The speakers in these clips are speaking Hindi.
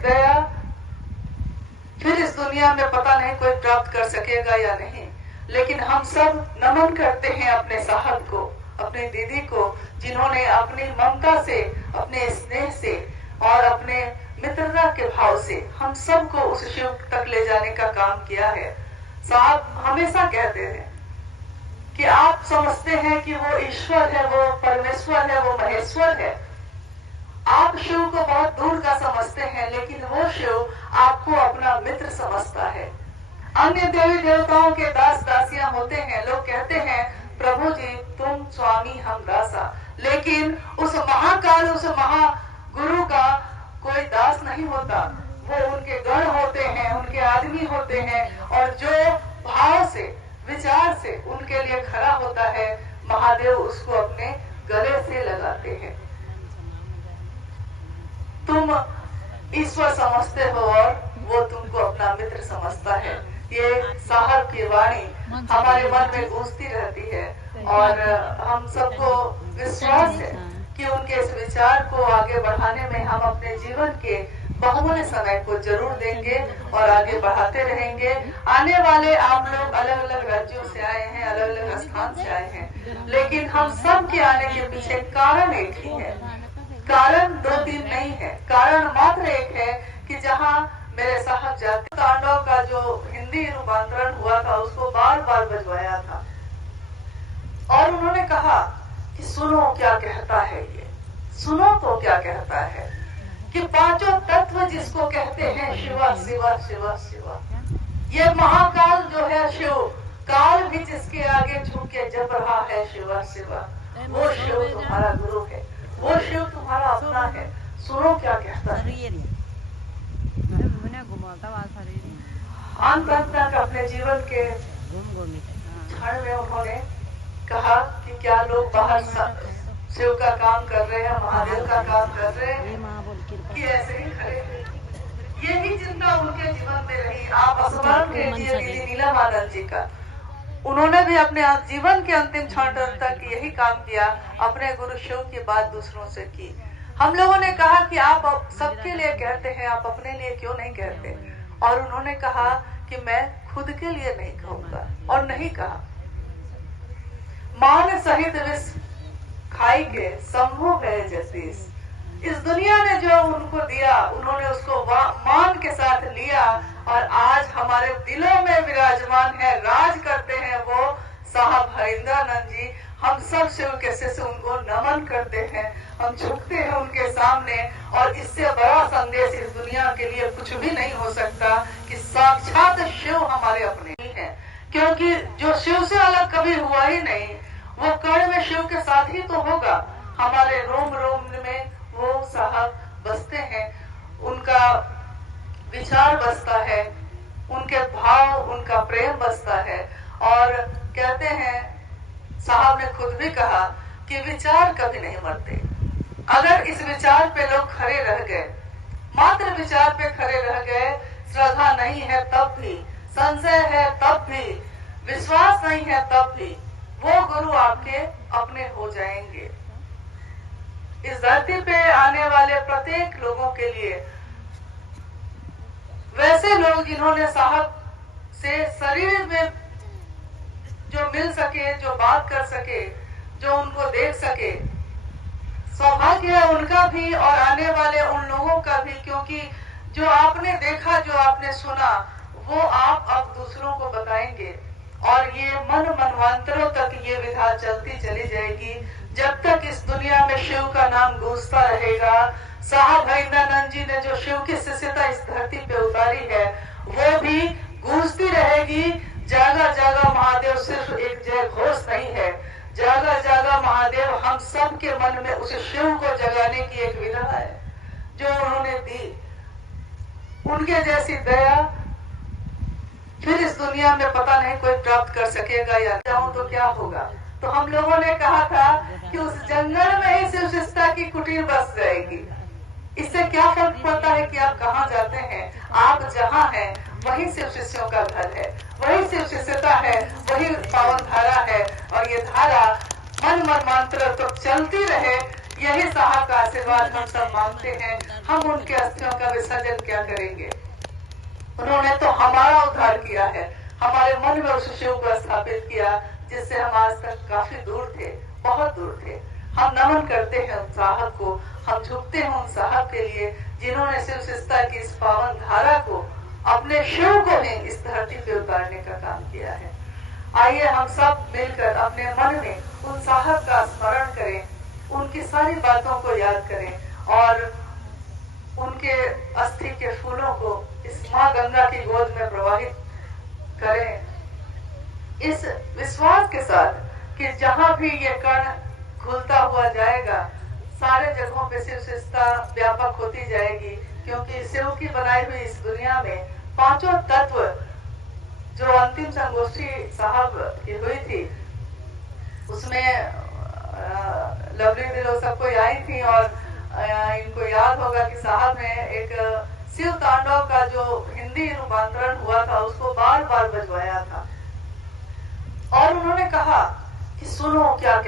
दया फिर इस दुनिया में पता नहीं कोई प्राप्त कर सकेगा या नहीं। लेकिन हम सब नमन करते हैं अपने साहब को, अपने दीदी को, जिन्होंने अपनी ममता से, अपने स्नेह से और अपने मित्रता के भाव से हम सबको उस शिव तक ले जाने का काम किया है। साहब हमेशा कहते हैं कि आप समझते हैं कि वो ईश्वर है, वो परमेश्वर है, वो महेश्वर है। आप शिव को बहुत दूर का समझते हैं, लेकिन वो शिव आपको अपना मित्र समझता है। अन्य देवी देवताओं के दास दासियां होते हैं, लोग कहते हैं प्रभु जी तुम स्वामी हम दासा, लेकिन उस महाकाल, उस महागुरु का कोई दास नहीं होता। वो उनके गण होते हैं, उनके आदमी होते हैं, और जो भाव से, विचार से उनके लिए खड़ा होता है, महादेव उसको अपने गले से लगाते हैं। तुम ईश्वर समझते हो और वो तुमको अपना मित्र समझता है। ये साहब की वाणी हमारे मन में गूंजती रहती है, और हम सबको विश्वास है कि उनके इस विचार को आगे बढ़ाने में हम अपने जीवन के बहुमूल्य समय को जरूर देंगे और आगे बढ़ाते रहेंगे। आने वाले आप लोग अलग अलग राज्यों से आए हैं, अलग अलग स्थान से आए हैं, लेकिन हम सब के आने के पीछे कारण एक ही है। कारण दो तीन नहीं है, कारण मात्र एक है कि जहाँ मेरे साहब जाति तांडव का जो हिंदी रूपांतरण हुआ था उसको बार बार बजवाया था, और उन्होंने कहा कि सुनो क्या कहता है ये, सुनो तो क्या कहता है कि पांचों तत्व जिसको कहते हैं शिवा शिवा शिवा शिवा, ये महाकाल जो है शिव, काल भी जिसके आगे झुक के जप रहा है शिवा शिवा, वो शिव तुम्हारा गुरु है, वो शिव तुम्हारा अपना है। सुनो क्या कहता है। अंत तक अपने जीवन के क्षण में उन्होंने कहा कि क्या लोग बाहर शिव का काम कर रहे हैं, महादेव का काम कर रहे हैं, कि ऐसे ही खड़े हैं। यही चिंता उनके जीवन में रही। आप स्मरण कीजिए दीदी नीलमानंद जी का, उन्होंने भी अपने जीवन के अंतिम क्षण तक यही काम किया, अपने गुरु शिव की बात दूसरों से की। हम लोगों ने कहा कि आप सबके लिए कहते हैं, आप अपने लिए क्यों नहीं कहते, और उन्होंने कहा कि मैं खुद के लिए नहीं कहूंगा, और नहीं कहा। मान सहित विष खाई के शंभु गए जगदीश, इस दुनिया ने जो उनको दिया उन्होंने उसको मान के साथ लिया, और आज हमारे दिलों में विराजमान है, राज करते हैं वो साहब हरिंद्रानंद जी। हम सब शिव के शिष्य उनको नमन करते हैं, हम झुकते हैं उनके सामने, और इससे बड़ा संदेश इस दुनिया के लिए कुछ भी नहीं हो सकता कि साक्षात शिव हमारे अपने ही हैं, क्योंकि जो शिव से अलग कभी हुआ ही नहीं, वो कण में शिव के साथ ही तो होगा। हमारे रोम रोम में वो साहब बसते हैं, उनका विचार बसता है, उनके भाव, उनका प्रेम बसता है। और कहते हैं, साहब ने खुद भी कहा कि विचार कभी नहीं मरते। अगर इस विचार पे लोग खड़े रह गए, मात्र विचार पे खड़े रह गए, श्रद्धा नहीं है तब भी, संशय है तब भी, विश्वास नहीं है तब भी, वो गुरु आपके अपने हो जाएंगे। इस धरती पे आने वाले प्रत्येक लोगों के लिए, वैसे लोग जिन्होंने साहब से शरीर में जो मिल सके, जो बात कर सके, जो उनको देख सके, सौभाग्य है उनका भी और आने वाले उन लोगों का भी, क्योंकि जो आपने देखा, जो आपने सुना, वो आप अब दूसरों को बताएंगे, और ये मनवांतरों तक ये विधा चलती चली जाएगी, जब तक इस दुनिया में शिव का नाम गूंजता रहेगा। साहब हरिंद्रानंद जी ने जो शिव की शिष्यता इस धरती पे उतारी है, वो भी गूंजती रहेगी। जागा जागा महादेव सिर्फ एक जय घोष नहीं है, जागा जागा महादेव हम सब के मन में उस शिव को जगाने की एक विधा है जो उन्होंने दी। उनके जैसी दया फिर इस दुनिया में पता नहीं कोई प्राप्त कर सकेगा, या जाऊं तो क्या होगा। तो हम लोगों ने कहा था कि उस जंगल में ही शिव शिष्यता की कुटीर बस जाएगी। इससे क्या फर्क पड़ता है कि आप कहाँ जाते हैं, आप जहाँ हैं वही शिव शिष्यों का घर है, वही शिव शिष्यता है, वही पावन धारा है। और ये धारा मन मंत्र तो चलती रहे, यही साहब का आशीर्वाद हम सब मांगते हैं। हम उनके अस्थियों का विसर्जन क्या करेंगे? उन्होंने तो हमारा उद्धार किया है, हमारे मन में उस शिव को स्थापित किया जिससे हम आज तक काफी दूर थे, बहुत दूर थे। हम नमन करते हैं उन साहब को, हम झुकते हैं उन साहब के लिए जिन्होंने शिव शिष्टता की इस पावन धारा को, अपने शिव को ही इस धरती पे उतारने का काम किया है। आइए हम सब मिलकर अपने मन में उन साहब का स्मरण करें, उनकी सारी बातों को याद करें और उनके अस्थि के फूलों को इस माँ गंगा की गोद में प्रवाहित करें, इस विश्वास के साथ कि जहाँ भी ये कण घुलता हुआ जाएगा, सारे जगहों पे शिव शिष्टता व्यापक होती जाएगी। क्योंकि शिव की बनाई हुई इस दुनिया में पांचों तत्व, जो अंतिम संगोष्ठी साहब की हुई थी, उसमें लवली दिलो सब कोई आई थी और इनको याद होगा कि साहब ने एक शिव तांडव का जो हिंदी रूपांतरण हुआ था उसको बार बार बजवाया था और उन्होंने कहा कि सुनो क्या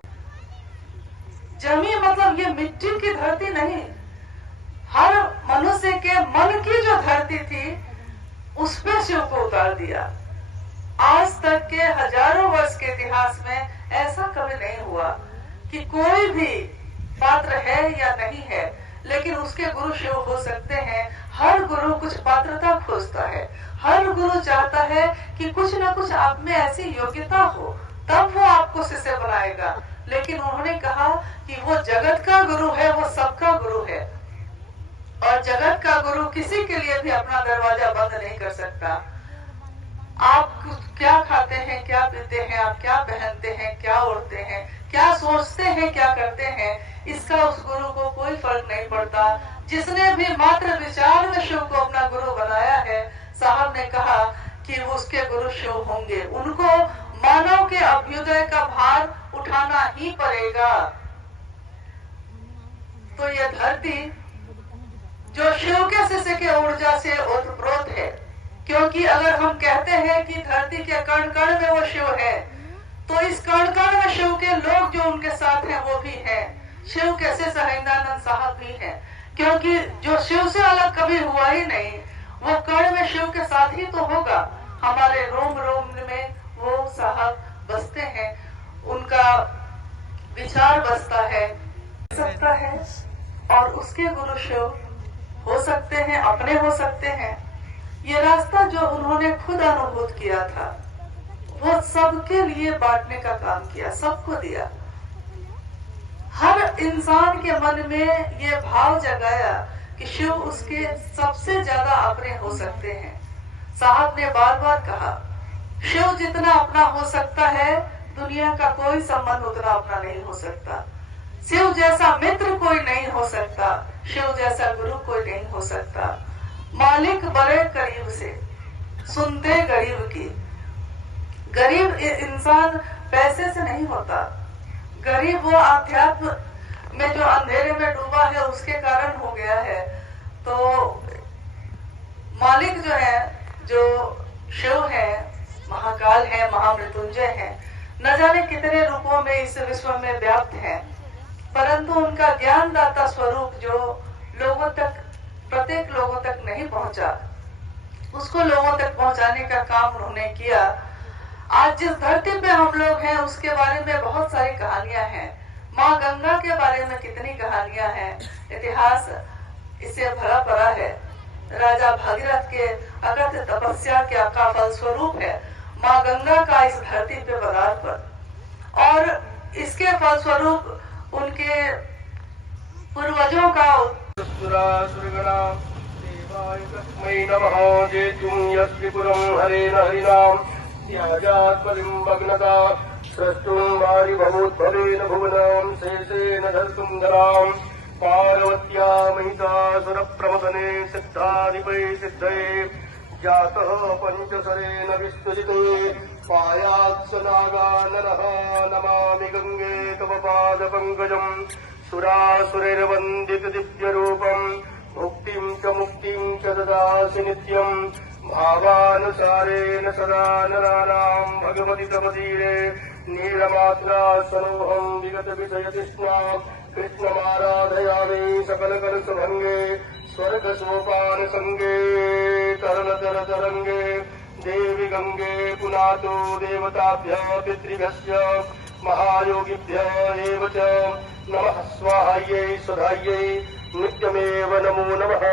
जमी मतलब ये मिट्टी की धरती नहीं, हर मनुष्य के मन की जो धरती थी उस पे शिव को उतार दिया। आज तक के हजारों वर्ष के इतिहास में ऐसा कभी नहीं हुआ कि कोई भी पात्र है या नहीं है, लेकिन उसके गुरु शिव हो सकते हैं। हर गुरु कुछ पात्रता खोजता है, हर गुरु चाहता है कि कुछ न कुछ आप में ऐसी योग्यता हो, तब वो आपको शिष्य बनाएगा। लेकिन उन्होंने कहा कि वो जगत का गुरु है, वो सबका गुरु है और जगत का गुरु किसी के लिए भी अपना दरवाजा बंद नहीं कर सकता। आप क्या खाते हैं, क्या पीते हैं, आप क्या पहनते हैं, क्या ओढ़ते हैं, क्या सोचते हैं, क्या करते हैं, इसका उस गुरु को कोई फर्क नहीं पड़ता। जिसने भी मात्र विचार में शिव को अपना गुरु बनाया है, साहब ने कहा कि उसके गुरु शिव होंगे। उनको मानव के अभ्युदय का भार उठाना ही पड़ेगा। तो यह धरती जो शिव के शिष्य के ऊर्जा से ओतप्रोत है, क्योंकि अगर हम कहते हैं कि धरती के कण कण में वो शिव है, तो इस कण कण में शिव के लोग जो उनके साथ हैं वो भी हैं। शिव के शिष्य हरिंदानंद साहब भी हैं, क्योंकि जो शिव से अलग कभी हुआ ही नहीं, वो कण में शिव के साथ ही तो होगा। हमारे रोम रोम में वो साहब बसते हैं, उनका विचार बसता है, सकता है और उसके गुरु शिव हो सकते हैं, अपने हो सकते हैं। ये रास्ता जो उन्होंने खुद अनुभूत किया था, वो सबके लिए बांटने का काम किया, सबको दिया। हर इंसान के मन में ये भाव जगाया कि शिव उसके सबसे ज्यादा अपने हो सकते हैं। साहब ने बार बार कहा, शिव जितना अपना हो सकता है, दुनिया का कोई संबंध उतना अपना नहीं हो सकता। शिव जैसा मित्र कोई नहीं हो सकता, शिव जैसा गुरु कोई नहीं हो सकता। मालिक बड़े करीब से, सुनते गरीब की। गरीब इंसान पैसे से नहीं होता, गरीब वो आध्यात्म में जो अंधेरे में डूबा है उसके कारण हो गया है। तो मालिक जो है, जो शिव है, महाकाल है, महामृत्युंजय है, न जाने कितने रूपों में इस विश्व में व्याप्त है, परंतु उनका ज्ञानदाता स्वरूप जो लोगों तक, प्रत्येक लोगों तक नहीं पहुंचा, उसको लोगों तक पहुंचाने का काम उन्होंने किया। आज जिस धरती पे हम लोग हैं उसके बारे में बहुत सारी कहानियां हैं। माँ गंगा के बारे में कितनी कहानियां हैं, इतिहास इससे भरा पड़ा है। राजा भागीरथ के अगत्य तपस्या का फल स्वरूप है माँ गंगा का इस धरती पे पदार्पण, और इसके फल स्वरूप उनके पूर्वजों का पार्वत्या महिषासुर प्रमदने सिद्धाधिपै सिद्धये जातः पंचसरेण विष्णुजिते पायात्सनागा नरः नमामि गंगे तव पादपङ्कजम् सुरासुरैर्वन्दित दिव्यरूपम् मुक्तिं च मुक्तिं च ददासि नित्यम् भावानुसारेण सदा नराणाम् भगवति तव तीरे नीलमात्रा सरोऽहम् विगत विषयतृष्णा कृष्णमाराधयामि सकलकलशभङ्गे स्वर्गसोपान संगे तरण तर तरंगे देवी गंगे पुनातो देवताभ्यः पितृभ्यश्च महायोगिभ्यः एव च नमः स्वाहायै स्वधायै नित्यमेव नमो नमः।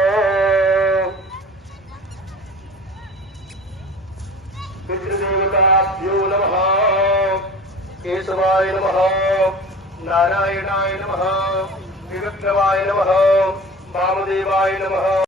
पितृदेवताभ्यो नमः। केशवाय नमः। नारायणाय नमः। विक्रमाय नमः। वामदेवाय नमः।